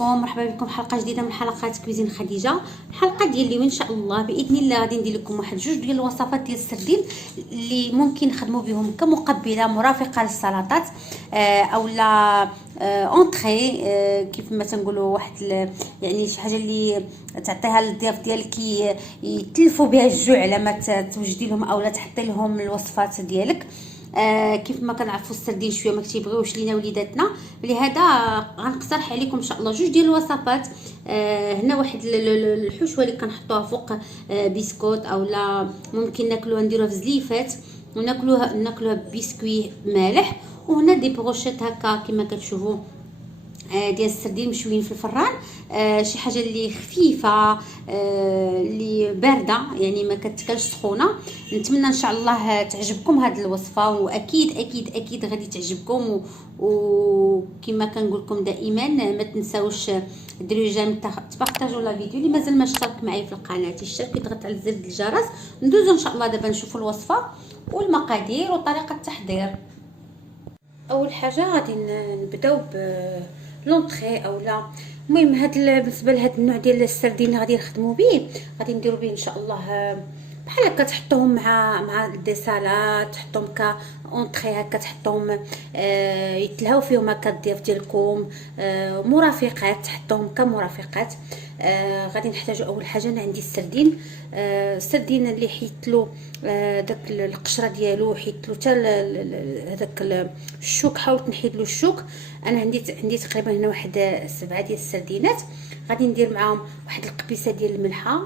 عليكم، مرحبا بكم حلقه جديده من حلقات كويزين خديجه. الحلقه ديال اليوم ان شاء الله باذن الله غادي ندير لكم واحد جوج ديال الوصفات ديال السردين اللي ممكن نخدموا بهم كمقبله مرافقه للسلطات او لا اونطري، كيف ما تنقولوا واحد يعني شي حاجه اللي تعطيها للضياف ديالك يتلفوا بها الجوع على ما توجدي لهم او لا تحطي لهم الوصفات ديالك. كيف ما كنعرفوا السردين شويه ما كتيبغيوش لينا وليداتنا، لهذا غنقترح عليكم ان شاء الله جوج ديال الوصفات. هنا واحد الحشوه اللي كنحطوها فوق بسكوت او لا ممكن ناكلوها نديروها في زليفات وناكلوها ببسكوي مالح. وهنا دي بروشيت هكا كما كتشوفوا ديال السردين مشويين في الفران، شي حاجه اللي خفيفه اللي بارده يعني ما كتكلش سخونه. نتمنى ان شاء الله تعجبكم هذه الوصفه، واكيد اكيد اكيد غادي تعجبكم. وكما كنقول لكم دائما ما تنساوش ديروا جيم، تبارطاجوا لا فيديو. اللي مازال ما اشترك معايا في القناه يشترك يضغط على زر الجرس. ندوزو ان شاء الله دابا نشوفوا الوصفه والمقادير وطريقه التحضير. اول حاجه غادي نبداو لونطري او لا المهم بالنسبه لهذا النوع ديال السردين اللي غادي نخدموا به، غادي نديروا به ان شاء الله بحال هكا تحطوهم مع الديسالات، تحطوهم كاونطري هكا، تحطوهم يتلهاو فيهم هكا الضياف ديالكم، مرافقات تحطوهم كمرافقات. غادي نحتاجوا اول حاجه انا عندي السردين اللي حيت له داك القشره ديالو، حيت له حتى هذاك الشوك، حاولت نحيد له الشوك. انا عندي تقريبا هنا واحد 7 ديال السردينات. غادي ندير معاهم واحد القبيصه ديال الملحه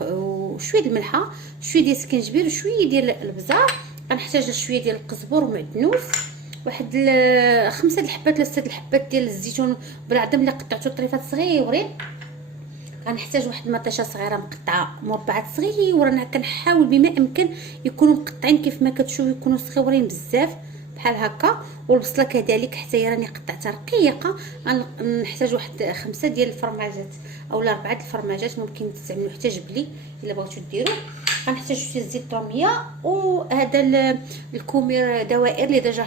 وشويه ديال الملحه، شويه ديال السكنجبير وشويه ديال الابزار. غنحتاج شويه ديال القزبر ومعدنوس، واحد 5 الحبات ولا 6 الحبات ديال الزيتون بالعظم اللي قطعته طريفات صغيورين. غنحتاج واحد المطيشه صغيره مقطعه مربعات صغيره. انا كنحاول بما امكن يكونوا مقطعين كيف ما كتشوفوا، يكونوا صغيورين بزاف بحال هكا. والبصله كذلك حتى هي راني قطعتها رقيقه. غنحتاج واحد 5 ديال الفرماجات او 4 الفرماجات، ممكن تستعملوا حتى جبلي الا بغيتوا ديروا. غنحتاج شويه زيت الطوميه، وهذا الكومير دوائر اللي ديجا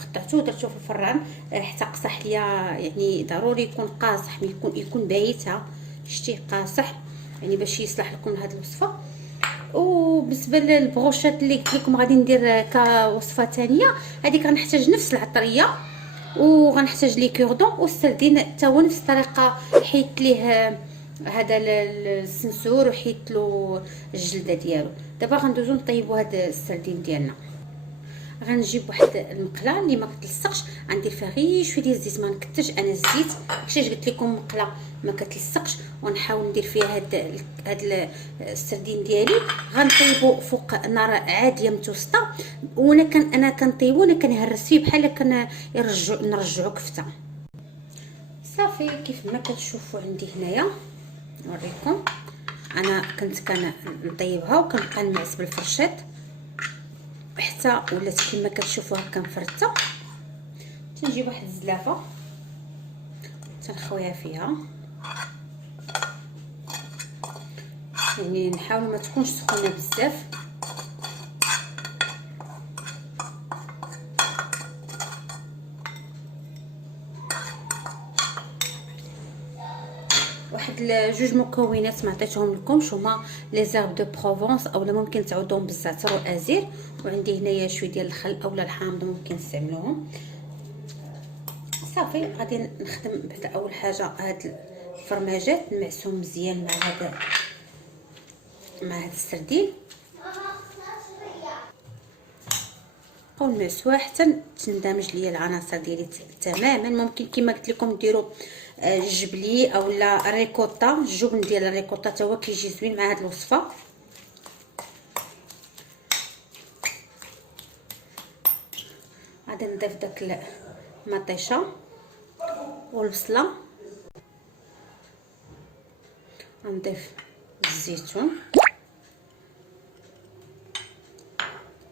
قطعته ودرته في الفران حتى قصح ليا. يعني ضروري يكون قاصح، يكون بايته شتي قاصح يعني باش يصلح لكم هذه الوصفه. وبالنسبه للبروشات اللي قلت لكم غادي ندير كوصفه ثانيه، هذيك غنحتاج نفس العطريه، وغنحتاج لي كوردون والسردين حتى هو نفس الطريقه. حيت ليه هذا السنسور وحيت له الجلده ديالو. دابا غندوزو نطيبوا هذا السردين ديالنا. غنجيب واحد المقله اللي ما كتلصقش، غندير فيها غير شويه ديال الزيت، ما نكثرش انا الزيت كيفاش قلت لكم، مقله ما كتلصقش. ونحاول ندير فيها هاد السردين ديالي. غنطيبو فوق نار عاديه متوسطه، انا كنطيبو، انا كنهرس فيه بحال نرجعو كفته. صافي كيف ما كتشوفوا عندي هنايا نوريكم. انا كنت كنطيبها وكنبقى نمعس بالفرشيط حتى ولات كما كتشوفوا هكا مفرته. تنجيب واحد الزلافه تنخويها فيها، يعني نحاول ما تكونش سخونه بزاف. واحد جوج مكونات ما عطيتهم لكمش، هما لي زيرب دو بروفونس اولا ممكن تعوضوهم بالزعتر والازير. وعندي هنايا شويه ديال الخل اولا الحامض ممكن تستعملوهم. صافي غادي نخدم بعدا اول حاجه هاد الفرماجات نمعسهم مزيان مع هاد السردين، نبقاو نمعسوها حتى تندمج ليا العناصر ديالي تماما. ممكن كما قلت لكم ديروا الجبلي اولا الريكوتا، الجبن ديال الريكوتا حتى هو كيجي زوين مع هاد الوصفه. غادي نضيف داك المطيشه والبصله، غنضيف الزيتون،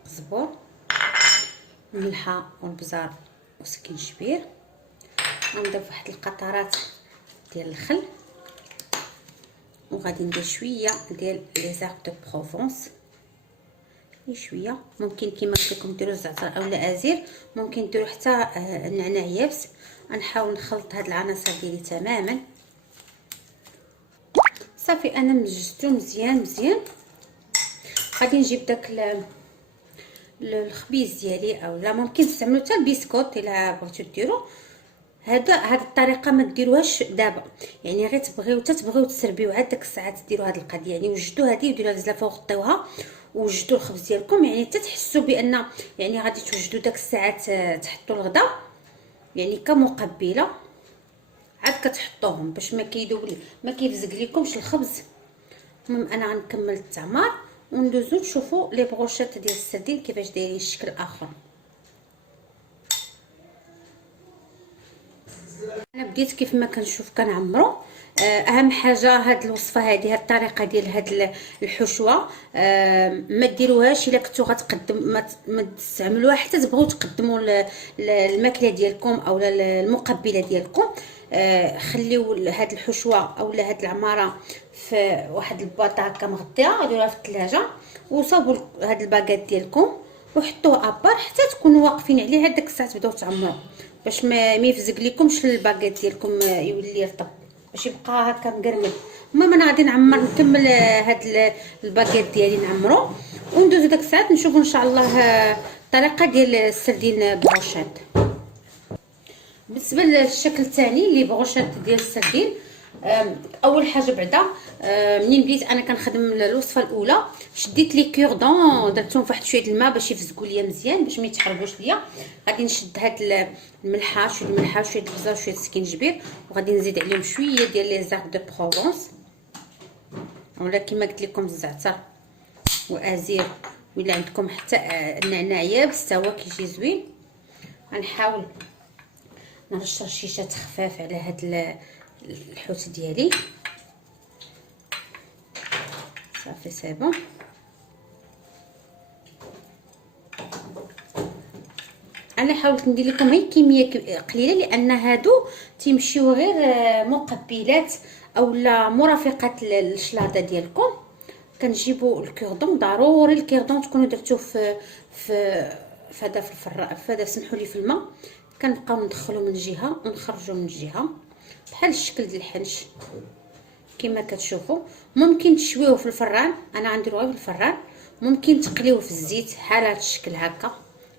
الزبور، الملحه والبزار وسكينجبير. غنضيف واحد القطرات ديال الخل، وغادي ندير شويه ديال لي زيرب دو بروفونس، شويه. ممكن كما قلت لكم ديروا الزعتر اولا ازير، ممكن ديروا حتى النعناع يابس. غنحاول نخلط هاد العناصر ديالي تماما صافي انا مزجتو مزيان مزيان. غادي نجيب داك الخبيز ديالي، اولا ممكن تستعملوا حتى البسكوت الا بغيتو ديروا. هاد الطريقه ما ديروهاش دابا، يعني غير تبغيو تسربيو عاد داك الساعات ديروا هاد القضيه، يعني وجدوا هذه وديروها الزلافه وغطيوها ووجدوا الخبز ديالكم، يعني حتى تحسوا بان يعني غادي توجدوا داك الساعات تحطوا الغدا يعني كمقبله، عاد كتحطوهم باش ما كيدوب ما كيفزق لكمش الخبز. المهم انا غنكمل التعمار وندوزو نشوفوا لي بروشيط ديال السردين كيفاش دايرين الشكل اخر. انا بديت كيف ما كنشوف كنعمرو. اهم حاجه هاد الوصفه هذه، هاد الطريقه ديال هاد الحشوه ما ديروهاش الا كنتو غتقدم، ما تستعملوها حتى تبغوا تقدموا الماكله ديالكم اولا المقبله ديالكم. خليو هاد الحشوه اولا هاد العماره في واحد الباطه هكا مغطيه، ديروها في الثلاجه وصاوبوا هاد الباكيت ديالكم وحطوه ابار حتى تكونوا واقفين عليه. هاد ديك الساعه تبداو تعمروا باش ما يفزق لكمش الباكيت ديالكم يولي يرطب، باش يبقى هكا مقرمل. المهم انا غادي نكمل هاد الباكيت ديالي نعمرو وندوزو داك الساعات نشوفوا ان شاء الله الطريقه ديال السردين بروشيط. بالنسبه للشكل الثاني اللي بروشيط ديال السردين، اول حاجه بعدا منين بديت انا كنخدم الوصفه الاولى شديت لي كوردون درتهم فواحد شويه الماء باش يفزقوا ليا مزيان باش ما يتحرقوش ليا. غادي نشد هاد الملحه، شويه الملحه شويه البزار شويه السكينجبير، وغادي نزيد عليهم شويه ديال لي زارب دو بروفونس ولا كما قلت لكم الزعتر وازير، ولا عندكم حتى النعناع يابس حتى هو كيجي زوين. غنحاول نرش رشيشات خفاف على هاد الحوت ديالي. صافي سي بون. انا حاولت ندير لكم غير كميه قليله لان هادو تيمشيو غير مقبلات اولا مرافقات للشلاضه ديالكم. كنجيبوا الكوردون، ضروري الكوردون تكونوا درتوه في هذا في الفران، في هذا سمحوا لي في الماء. كنبقاو ندخلوا من جهه ونخرجوا من جهه بحال الشكل ديال الحنش كما كتشوفوا. ممكن تشويوه في الفران، انا غنديرو غير في الفران. ممكن تقليوه في الزيت بحال هذا الشكل هكا،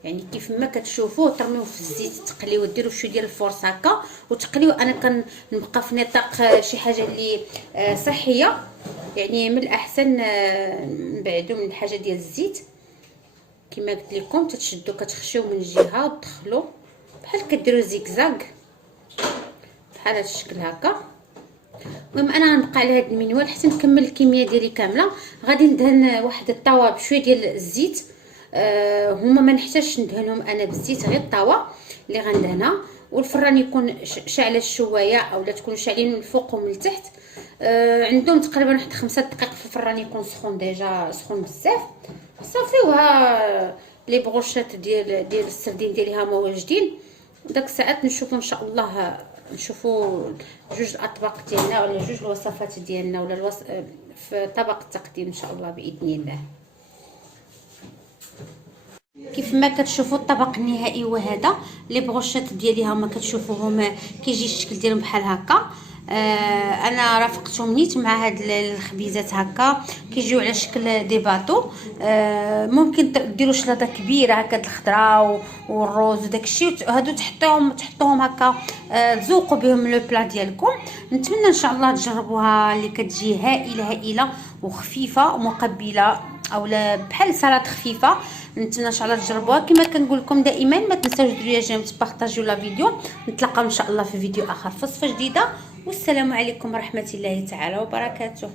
يعني كيف ما كتشوفوه ترميوه في الزيت تقليوه، ديروا شويه ديال الفرص هكا وتقليوه. انا كنبقى في نطاق شي حاجه اللي صحيه، يعني من الاحسن نبعدوا من الحاجه ديال الزيت. كما قلت لكم تتشدوا كتخشيو من جهه وتدخلوا بحال كديروا زيكزاك بحال هذا الشكل هكا. المهم انا غنبقى على هذا المنوال حتى نكمل الكميه ديالي كامله. غادي ندهن واحد الطاوه بشويه ديال الزيت، هما ما نحتاجش ندهنهم انا بالزيت، غير الطاوه اللي غندهنها، والفران يكون شاعله الشوايه اولا تكون شاعلين من الفوق ومن التحت. عندهم تقريبا واحد 5 دقائق في الفران يكون سخون، ديجا سخون بزاف. صافي وها لي بروشيط ديال السردين ديالي هما واجدين. داك الساعات نشوفوا ان شاء الله، نشوفوا جوج الاطباق ديالنا ولا جوج الوصفات ديالنا ولا في طبق التقديم ان شاء الله باذن الله. كيف ما كتشوفوا الطبق النهائي هو هذا. لي بروشيط ديالي هما كتشوفوهم كيجي الشكل ديالهم بحال هكا. انا رافقتهم نيت مع هاد الخبيزات هكا كيجيو على شكل دي باطو. ممكن ديروا شلاضه كبيره هكا الخضراء والروز وداكشي، هادو تحطوهم هكا تذوقوا بهم لو بلا ديالكم. نتمنى ان شاء الله تجربوها اللي كتجي هائله وخفيفه ومقبله اولا بحال سلطه خفيفه. نتمنى ان شاء الله تجربوها. كما كنقول لكم دائما ما تنساوش ديروا لي جيم تبارطاجيو لا فيديو. نتلاقاو ان شاء الله في فيديو اخر في وصفه جديده، والسلام عليكم ورحمه الله تعالى وبركاته.